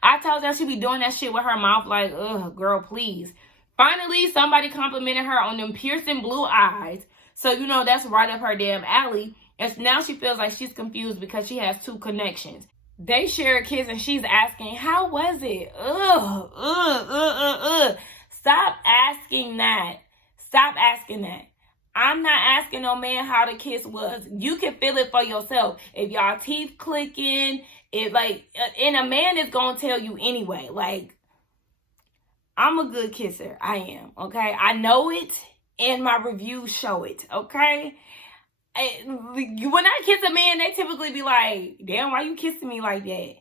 I told her she be doing that shit with her mouth like, ugh, girl, please. Finally, somebody complimented her on them piercing blue eyes. So, you know, that's right up her damn alley. And now she feels like she's confused because she has 2 connections. They share a kiss and she's asking, how was it? Stop asking that. Stop asking that. I'm not asking no man how the kiss was. You can feel it for yourself. If y'all teeth clicking, and a man is going to tell you anyway. Like, I'm a good kisser. I am, okay? I know it. And my reviews show it, okay? When I kiss a man, they typically be like, damn, why you kissing me like that?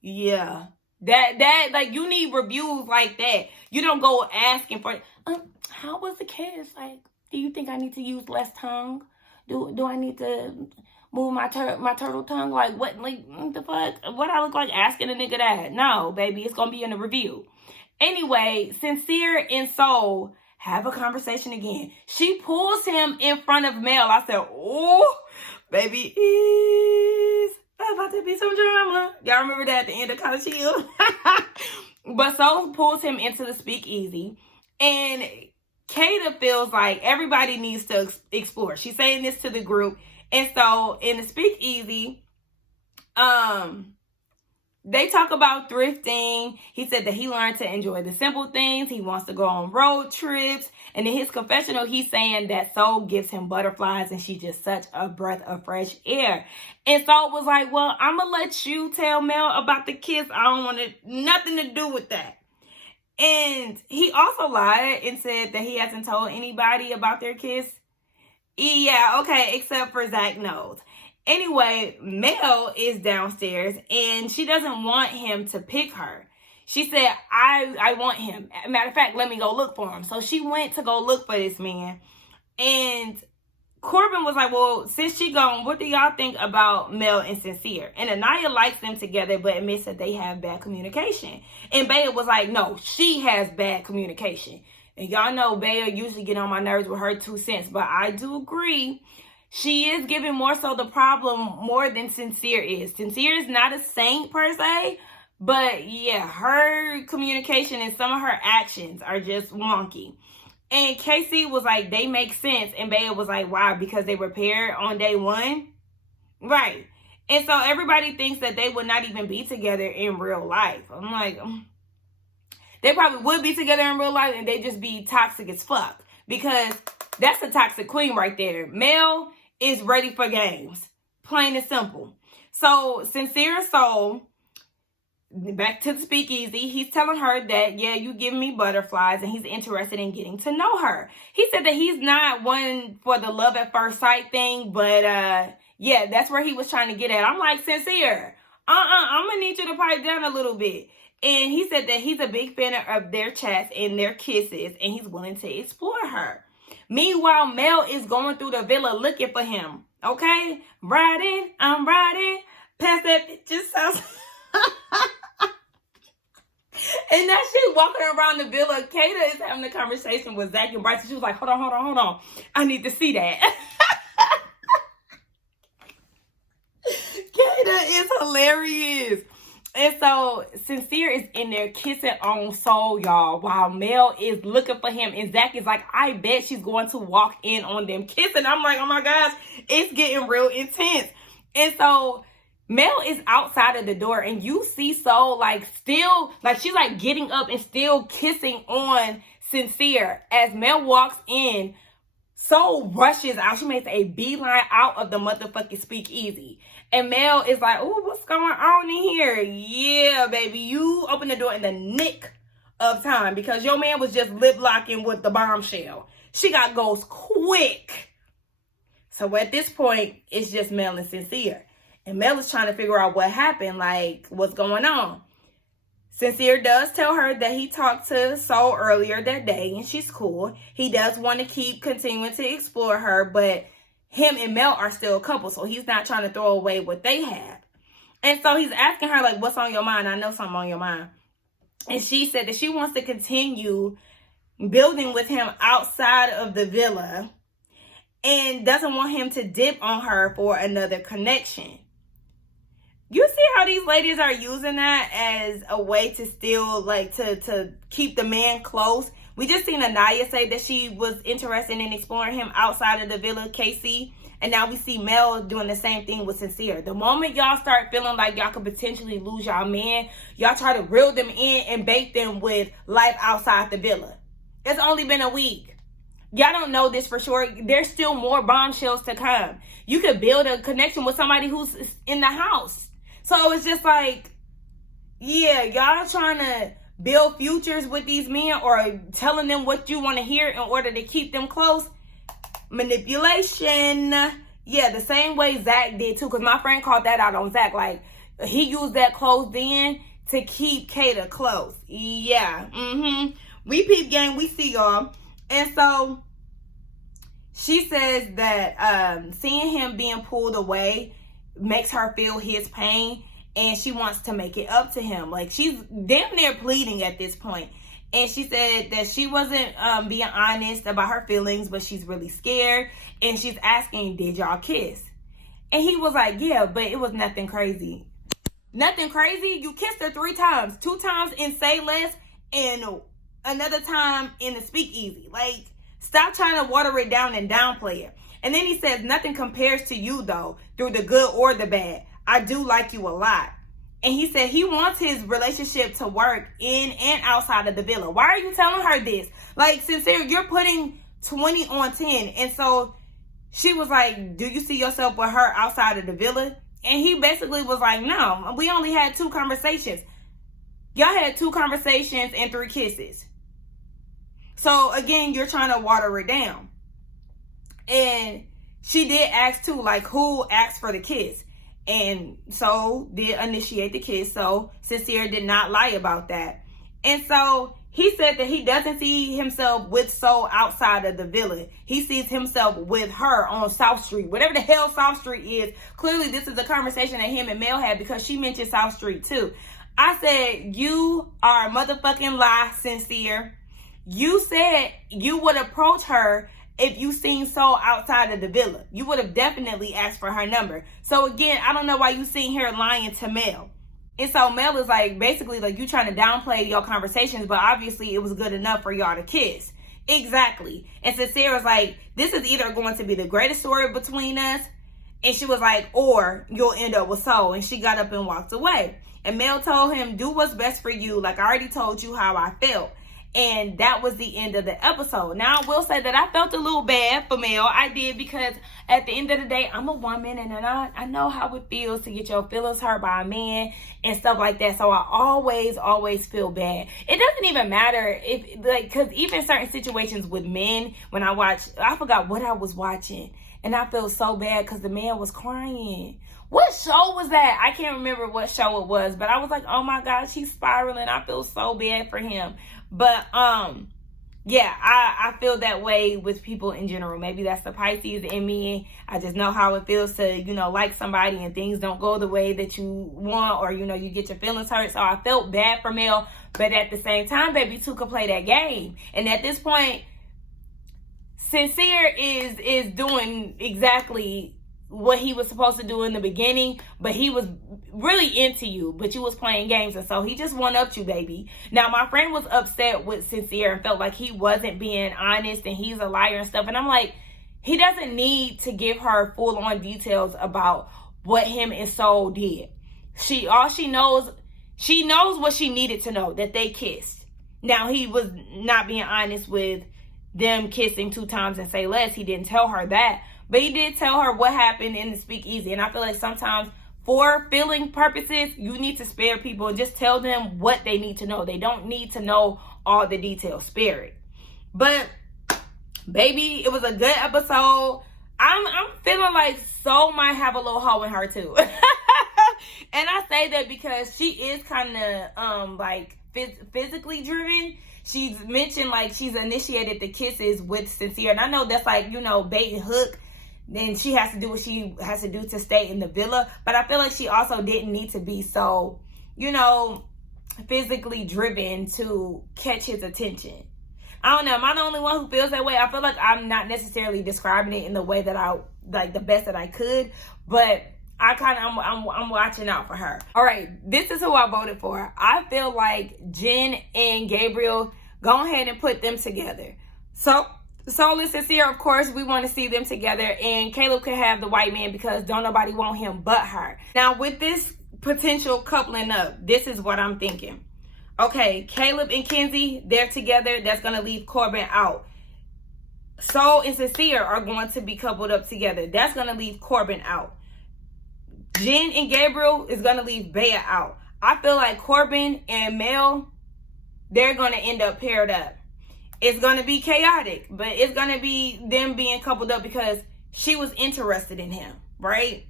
Yeah. That like, you need reviews like that. You don't go asking for, how was the kiss? Like, do you think I need to use less tongue? Do I need to move my turtle tongue? Like, what the fuck? What I look like asking a nigga that? No, baby, it's gonna be in the review. Anyway, Sincere and Soul have a conversation again. She pulls him in front of Mel. I said, oh, baby, is about to be some drama. Y'all remember that at the end of College Hill? But Soul pulls him into the speakeasy. And Kata feels like everybody needs to explore. She's saying this to the group. And so in the speakeasy, they talk about thrifting. He said that he learned to enjoy the simple things. He wants to go on road trips. And in his confessional, he's saying that Soul gives him butterflies and she's just such a breath of fresh air. And Soul was like, well, I'm going to let you tell Mel about the kiss. I don't want nothing to do with that. And he also lied and said that he hasn't told anybody about their kiss. Yeah, okay, except for Zach knows. Anyway, Mel is downstairs and she doesn't want him to pick her. She said, I want him. Matter of fact, let me go look for him. So she went to go look for this man. And Corbin was like, well, since she gone, what do y'all think about Mel and Sincere? And Anaya likes them together, but admits that they have bad communication. And Bea was like, no, she has bad communication. And y'all know Bea usually get on my nerves with her 2 cents, but I do agree. She is giving more so the problem more than Sincere is. Sincere is not a saint per se, but yeah, her communication and some of her actions are just wonky. And Casey was like, they make sense. And Bea was like, why? Because they were paired on day one? Right. And so everybody thinks that they would not even be together in real life. I'm like, they probably would be together in real life and they just be toxic as fuck. Because that's the toxic queen right there. Mel is ready for games. Plain and simple. So, Sincere Soul, back to the speakeasy, he's telling her that, yeah, you give me butterflies, and he's interested in getting to know her. He said that he's not one for the love at first sight thing, but yeah, that's where he was trying to get at. I'm like, Sincere, I'm gonna need you to pipe down a little bit. And he said that he's a big fan of their chats and their kisses, and he's willing to explore her. Meanwhile, Mel is going through the villa looking for him. Okay? I'm riding past that bitch's house. And now she's walking around the villa. Kata is having a conversation with Zach and Bryce. She was like, hold on. I need to see that. Kata is hilarious. And so Sincere is in there kissing on Soul, y'all, while Mel is looking for him. And Zach is like, I bet she's going to walk in on them kissing. I'm like, oh my gosh, it's getting real intense. And so Mel is outside of the door and you see Soul like still, like she's like getting up and still kissing on Sincere. As Mel walks in, Soul rushes out. She makes a beeline out of the motherfucking speakeasy. And Mel is like, oh, what's going on in here? Yeah, baby, you open the door in the nick of time because your man was just lip locking with the bombshell. She got goes quick. So at this point, it's just Mel and Sincere. And Mel is trying to figure out what happened, like what's going on. Sincere does tell her that he talked to Soul earlier that day and she's cool. He does want to keep continuing to explore her, but him and Mel are still a couple, so he's not trying to throw away what they have. And so he's asking her, like, what's on your mind? I know something on your mind. And she said that she wants to continue building with him outside of the villa and doesn't want him to dip on her for another connection. You see how these ladies are using that as a way to still, like, to keep the man close? We just seen Anaya say that she was interested in exploring him outside of the villa, KC. And now we see Mel doing the same thing with Sincere. The moment y'all start feeling like y'all could potentially lose y'all man, y'all try to reel them in and bait them with life outside the villa. It's only been a week. Y'all don't know this for sure. There's still more bombshells to come. You could build a connection with somebody who's in the house. So it's just like, yeah, y'all trying to build futures with these men or telling them what you want to hear in order to keep them close. Manipulation. Yeah, the same way Zach did too, because my friend called that out on Zach. Like, he used that closed in to keep Kata close. Yeah. We peep gang, we see y'all. And so she says that seeing him being pulled away makes her feel his pain. And she wants to make it up to him. Like, she's damn near pleading at this point. And she said that she wasn't being honest about her feelings, but she's really scared. And she's asking, did y'all kiss? And he was like, yeah, but it was nothing crazy. Nothing crazy? You kissed her 3 times. 2 times in Say Less and another time in the Speakeasy. Like, stop trying to water it down and downplay it. And then he says, nothing compares to you, though, through the good or the bad. I do like you a lot. And he said he wants his relationship to work in and outside of the villa. Why are you telling her this? Like, Sincere, you're putting 20 on 10. And so she was like, do you see yourself with her outside of the villa? And he basically was like, no, we only had 2 conversations. Y'all had 2 conversations and 3 kisses. So, again, you're trying to water it down. And she did ask, too, like, who asked for the kiss? And so did initiate the kiss. So Sincere did not lie about that. And so he said that he doesn't see himself with Soul outside of the villa. He sees himself with her on South Street. Whatever the hell South Street is. Clearly this is a conversation that him and Mel had because she mentioned South Street too. I said, you are a motherfucking lie, Sincere. You said you would approach her if you seen Soul outside of the villa. You would have definitely asked for her number. So again, I don't know why you seen her lying to Mel. And so Mel is like, basically like you trying to downplay your conversations, but obviously it was good enough for y'all to kiss. Exactly. And Sincere was like, this is either going to be the greatest story between us, and she was like, or you'll end up with Soul. And she got up and walked away. And Mel told him, do what's best for you. Like I already told you how I felt. And that was the end of the episode. Now, I will say that I felt a little bad for Mel. I did, because at the end of the day, I'm a woman, and I know how it feels to get your feelings hurt by a man and stuff like that. So I always feel bad. It doesn't even matter if, like, because even certain situations with men, when I forgot what I was watching, and I feel so bad because the man was crying. What show was that? I can't remember what show it was, but I was like, oh my gosh, he's spiraling. I feel so bad for him. But, yeah, I feel that way with people in general. Maybe that's the Pisces in me. I just know how it feels to, like somebody and things don't go the way that you want, or, you get your feelings hurt. So I felt bad for Mel, but at the same time, baby, two could play that game. And at this point, Sincere is doing exactly what he was supposed to do in the beginning, but he was really into you, but you was playing games, and so he just one-upped you, baby. Now, my friend was upset with Sincere and felt like he wasn't being honest and he's a liar and stuff, and I'm like, he doesn't need to give her full-on details about what him and Soul did. She knows what she needed to know, that they kissed. Now, he was not being honest with them kissing 2 times and Say Less. He didn't tell her that. But he did tell her what happened in the Speakeasy. And I feel like sometimes for feeling purposes, you need to spare people and just tell them what they need to know. They don't need to know all the details. Spare it. But, baby, it was a good episode. I'm feeling like Soul might have a little hoe in her too. And I say that because she is kind of like physically driven. She's mentioned like she's initiated the kisses with Sincere. And I know that's like, bait and hook. Then she has to do what she has to do to stay in the villa. But I feel like she also didn't need to be so, physically driven to catch his attention. I don't know. Am I the only one who feels that way? I feel like I'm not necessarily describing it in the way that I, like, the best that I could. But I'm watching out for her. All right. This is who I voted for. I feel like Jen and Gabriel, go ahead and put them together. So, Soul and Sincere, of course, we want to see them together, and Caleb can have the white man because don't nobody want him but her. Now, with this potential coupling up, this is what I'm thinking. Okay, Caleb and Kenzie, they're together. That's going to leave Corbin out. Soul and Sincere are going to be coupled up together. That's going to leave Corbin out. Jen and Gabriel is going to leave Bea out. I feel like Corbin and Mel, they're going to end up paired up. It's going to be chaotic, but it's going to be them being coupled up because she was interested in him, right?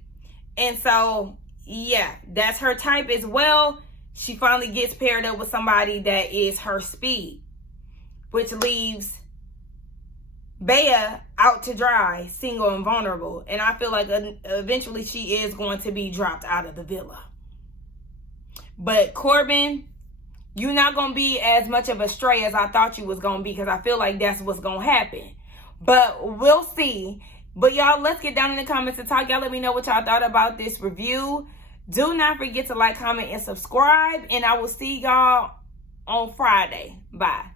And so, yeah, that's her type as well. She finally gets paired up with somebody that is her speed, which leaves Bea out to dry, single and vulnerable. And I feel like eventually she is going to be dropped out of the villa. But Corbin you're not going to be as much of a stray as I thought you was going to be, because I feel like that's what's going to happen. But we'll see. But y'all, let's get down in the comments and talk. Y'all let me know what y'all thought about this review. Do not forget to like, comment, and subscribe. And I will see y'all on Friday. Bye.